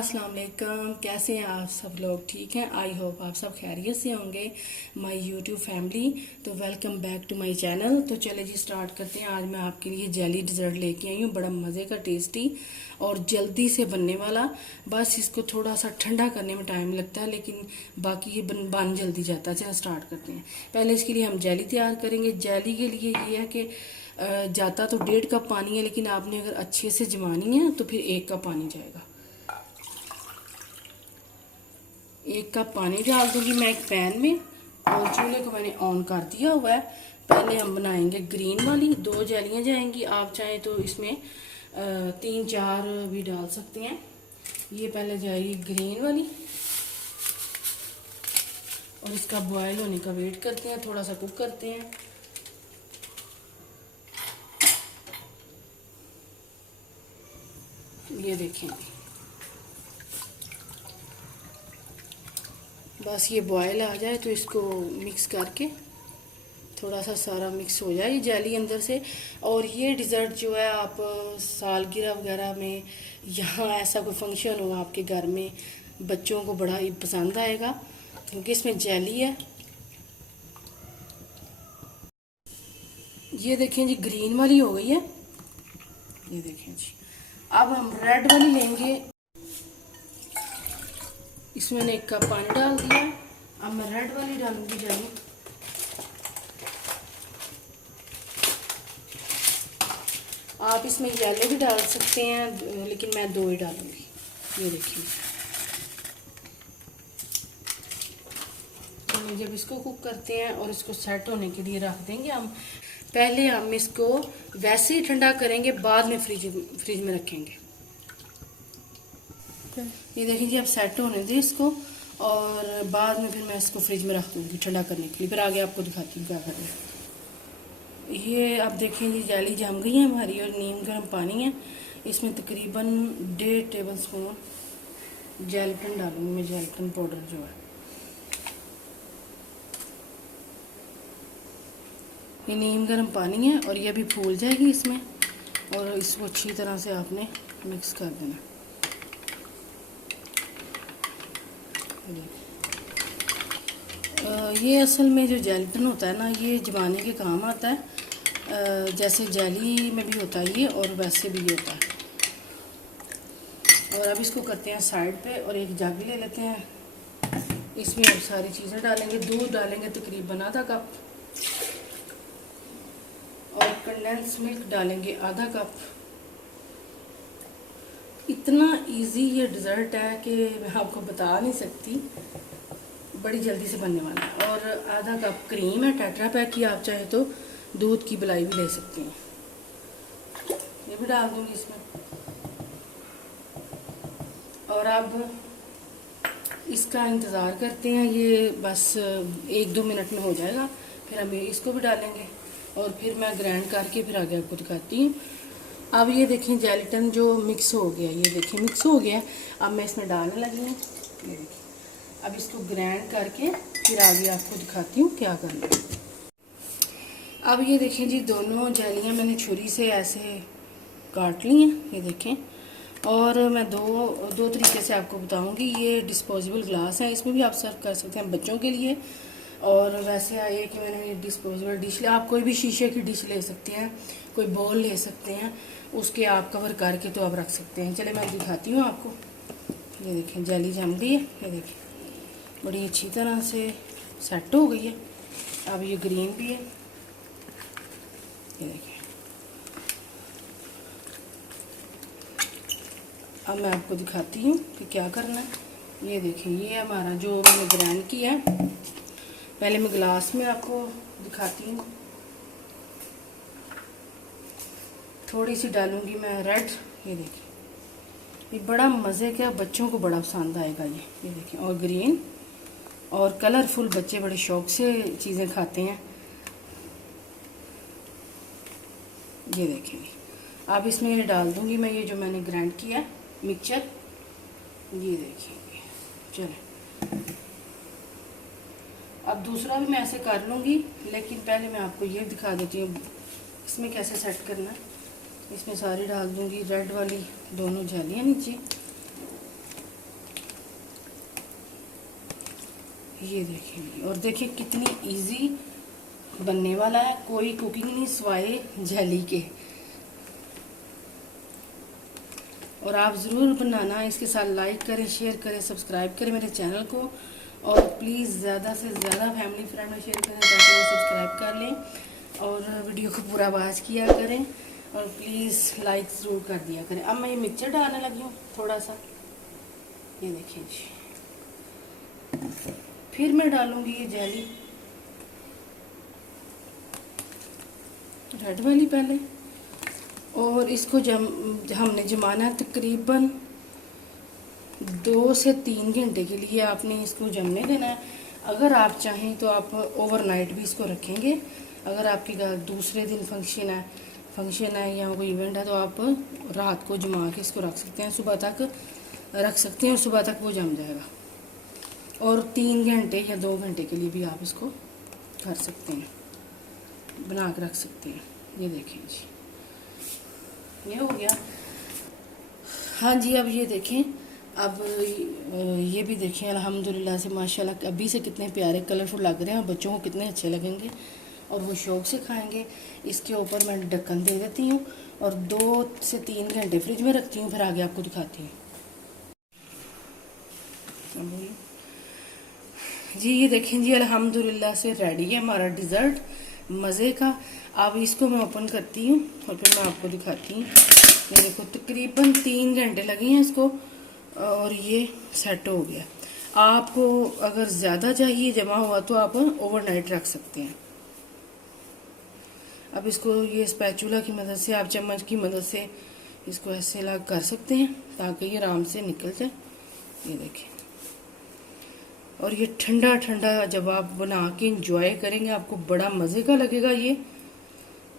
अस्सलाम वालेकुम। कैसे हैं आप सब लोग? ठीक हैं? आई होप आप सब खैरियत से होंगे। माय यूट्यूब फैमिली, तो welcome back to my channel. तो चले जी स्टार्ट करते हैं। आज मैं आपके लिए जेली डिज़र्ट लेके आई हूँ, बड़ा मज़े का, टेस्टी और जल्दी से बनने वाला। बस इसको थोड़ा सा ठंडा करने में टाइम लगता है, लेकिन बाकी ये बन जल्दी जाता है। चलो स्टार्ट करते हैं। पहले इसके लिए हम जेली तैयार करेंगे। जेली के लिए ये है कि जाता तो 1.5 कप पानी है, लेकिन आपने अगर अच्छे से जमानी है तो फिर 1 कप पानी जाएगा। 1 कप पानी डाल दूंगी मैं एक पैन में, और चूल्हे को मैंने ऑन कर दिया हुआ है। पहले हम बनाएंगे ग्रीन वाली। 2 जेलियां जाएंगी, आप चाहें तो इसमें 3-4 भी डाल सकते हैं। ये पहले जाएगी ग्रीन वाली, और इसका बॉयल होने का वेट करते हैं, थोड़ा सा कुक करते हैं। ये देखें, बस ये बॉयल आ जाए तो इसको मिक्स करके थोड़ा सा सारा मिक्स हो जाए जेली अंदर से। और ये डिज़र्ट जो है, आप सालगिरह वगैरह में, यहाँ ऐसा कोई फंक्शन हो आपके घर में, बच्चों को बड़ा ही पसंद आएगा, क्योंकि इसमें जेली है। ये देखें जी, ग्रीन वाली हो गई है। ये देखें जी, अब हम रेड वाली लेंगे। इसमें मैंने 1 कप पानी डाल दिया। अब मैं रेड वाली डालूंगी जेली। आप इसमें येलो भी डाल सकते हैं, लेकिन मैं 2 ही डालूंगी। ये देखिए, तो जब इसको कुक करते हैं और इसको सेट होने के लिए रख देंगे हम। पहले हम इसको वैसे ही ठंडा करेंगे, बाद में फ्रिज में रखेंगे। ये देखिए जी, अब सेट होने दें इसको, और बाद में फिर मैं इसको फ्रिज में रख दूँगी ठंडा करने के लिए। फिर आगे आपको दिखाती हूँ क्या करना है। ये अब देखें जी, जेली जम गई है हमारी, और नीम गर्म पानी है। इसमें तकरीबन 1.5 टेबल स्पून जेलटन डालूंगी मैं, जेलटन पाउडर जो है। ये नीम गर्म पानी है, और ये अभी फूल जाएगी इसमें, और इसको अच्छी तरह से आपने मिक्स कर देना। ये असल में जो जेलटन होता है ना, ये जमाने के काम आता है। जैसे जेली में भी होता है ये, और वैसे भी ये होता है। और अब इसको करते हैं साइड पे, और एक जग ले लेते हैं। इसमें अब सारी चीज़ें डालेंगे। दूध डालेंगे तकरीबन आधा कप, और कंडेंस मिल्क डालेंगे आधा कप। इतना इजी ये डिज़र्ट है कि मैं आपको बता नहीं सकती, बड़ी जल्दी से बनने वाला है। और आधा कप क्रीम है, टेट्रा पैक की, आप चाहे तो दूध की मलाई भी ले सकती हैं। ये भी डाल दूंगी इसमें। और अब इसका इंतज़ार करते हैं। ये बस 1-2 मिनट में हो जाएगा। फिर हम इसको भी डालेंगे, और फिर मैं ग्राइंड करके फिर आगे आपको दिखाती हूँ। अब ये देखें, जेलटन जो मिक्स हो गया, ये देखें मिक्स हो गया। अब मैं इसमें डालने लगी हूँ। ये देखिए, अब इसको ग्राइंड करके फिर आगे आपको दिखाती हूँ क्या करना है। अब ये देखें जी, दोनों जेलियाँ मैंने छुरी से ऐसे काट ली हैं, ये देखें। और मैं दो तरीके से आपको बताऊंगी। ये डिस्पोजेबल ग्लास है, इसमें भी आप सर्व कर सकते हैं बच्चों के लिए। और वैसे आइए कि मैंने डिस्पोजेबल डिश, आप कोई भी शीशे की डिश ले सकते हैं, कोई बॉल ले सकते हैं, उसके आप कवर करके तो आप रख सकते हैं। चले मैं दिखाती हूँ आपको। ये देखें, जेली जम गई है। ये देखें, बड़ी अच्छी तरह से सेट हो गई है। अब ये ग्रीन भी है, ये देखिए। अब मैं आपको दिखाती हूँ कि क्या करना है। ये देखिए, ये हमारा जो मैंने ग्राइंड किया है। पहले मैं ग्लास में आपको दिखाती हूँ। थोड़ी सी डालूंगी मैं रेड। ये देखिए, ये बड़ा मज़े का, बच्चों को बड़ा पसंद आएगा ये देखिए। और ग्रीन और कलरफुल, बच्चे बड़े शौक से चीज़ें खाते हैं। ये देखेंगे, अब इसमें ये डाल दूंगी मैं, ये जो मैंने ग्राइंड किया मिक्सचर। ये देखिए, चले अब दूसरा भी मैं ऐसे कर लूँगी, लेकिन पहले मैं आपको ये दिखा देती हूँ इसमें कैसे सेट करना है। इसमें सारी डाल दूँगी, रेड वाली दोनों जेलियाँ नीचे। ये देखिए, और देखिए कितनी इजी बनने वाला है, कोई कुकिंग नहीं सिवाय जेली के। और आप ज़रूर बनाना, इसके साथ लाइक करें, शेयर करें, सब्सक्राइब करें मेरे चैनल को, और प्लीज़ ज़्यादा से ज़्यादा फैमिली फ्रेंड में शेयर करें ताकि वो सब्सक्राइब कर लें, और वीडियो को पूरा वॉच किया करें, और प्लीज़ लाइक ज़रूर कर दिया करें। अब मैं ये मिक्सचर डालने लगी हूँ थोड़ा सा, ये देखिए जी। फिर मैं डालूँगी ये जेली रेड वाली पहले, और इसको हमने जमाना है तकरीबन 2 से 3 घंटे के लिए आपने इसको जमने देना है। अगर आप चाहें तो आप ओवरनाइट भी इसको रखेंगे। अगर आपके घर दूसरे दिन फंक्शन है या कोई इवेंट है तो आप रात को जमा के इसको रख सकते हैं, सुबह तक रख सकते हैं, और सुबह तक वो जम जाएगा। और 3 घंटे या 2 घंटे के लिए भी आप इसको कर सकते हैं, बना के रख सकते हैं। ये देखिए जी, ये हो गया। हाँ जी, अब ये देखें, अब ये भी देखें अल्हम्दुलिल्लाह से माशाल्लाह अभी से कितने प्यारे कलरफुल लग रहे हैं, और बच्चों को कितने अच्छे लगेंगे और वो शौक से खाएंगे। इसके ऊपर मैं ढक्कन दे देती हूँ और 2 से 3 घंटे फ्रिज में रखती हूँ, फिर आगे आपको दिखाती हूँ। जी ये देखें जी, अल्हम्दुलिल्लाह से रेडी है हमारा डिज़र्ट मज़े का। अब इसको मैं ओपन करती हूँ और फिर मैं आपको दिखाती हूँ। ये देखो तकरीबन 3 घंटे लगे हैं इसको, और ये सेट हो गया। आपको अगर ज़्यादा चाहिए जमा हुआ तो आप ओवरनाइट रख सकते हैं। अब इसको ये स्पैचुला की मदद से, आप चम्मच की मदद से इसको ऐसे अलग कर सकते हैं ताकि ये आराम से निकल जाए। ये देखें, और ये ठंडा ठंडा जब आप बना के इंजॉय करेंगे आपको बड़ा मज़े का लगेगा ये।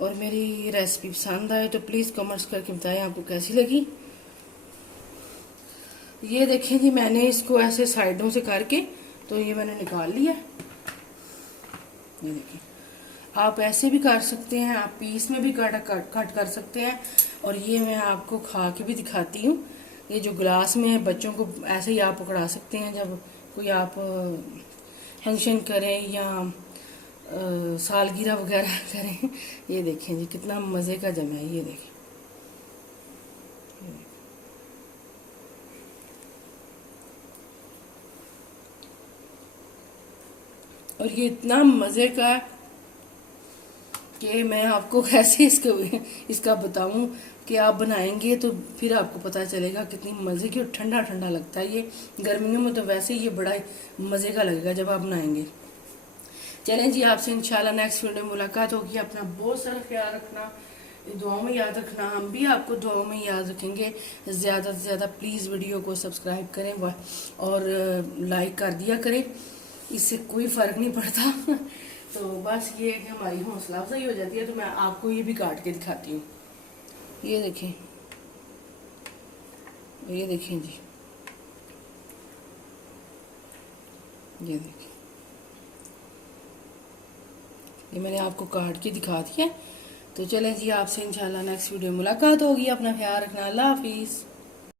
और मेरी रेसिपी पसंद आए तो प्लीज़ कमेंट्स करके बताएं आपको कैसी लगी। ये देखें जी, मैंने इसको ऐसे साइडों से करके तो ये मैंने निकाल लिया। ये देखें, आप ऐसे भी कर सकते हैं, आप पीस में भी कट कर सकते हैं। और ये मैं आपको खा के भी दिखाती हूँ। ये जो ग्लास में है, बच्चों को ऐसे ही आप पकड़ा सकते हैं जब कोई आप फंक्शन करें या सालगिरह वगैरह करें। ये देखें जी कितना मज़े का जमा है, ये देखें। और ये इतना मज़े का कि मैं आपको कैसे इसका बताऊं कि आप बनाएंगे तो फिर आपको पता चलेगा कितनी मज़े की, और ठंडा ठंडा लगता है ये। गर्मियों में तो वैसे ये बड़ा मज़े का लगेगा जब आप बनाएंगे। चलें जी, आपसे इंशाल्लाह नेक्स्ट वीडियो में मुलाकात होगी। अपना बहुत सारा ख्याल रखना, दुआओं में याद रखना, हम भी आपको दुआओं में याद रखेंगे। ज़्यादा से ज़्यादा प्लीज़ वीडियो को सब्सक्राइब करें और लाइक कर दिया करें, इससे कोई फ़र्क नहीं पड़ता। तो बस ये कि हमारी हौसला अफजाई हो जाती है। तो मैं आपको ये भी काट के दिखाती हूँ। ये देखें, ये देखें जी, ये देखें, ये मैंने आपको काट के दिखा दिया। तो चलें जी, आपसे इंशाल्लाह नेक्स्ट वीडियो मुलाकात होगी। अपना ख्याल रखना, अल्लाह हाफिज़।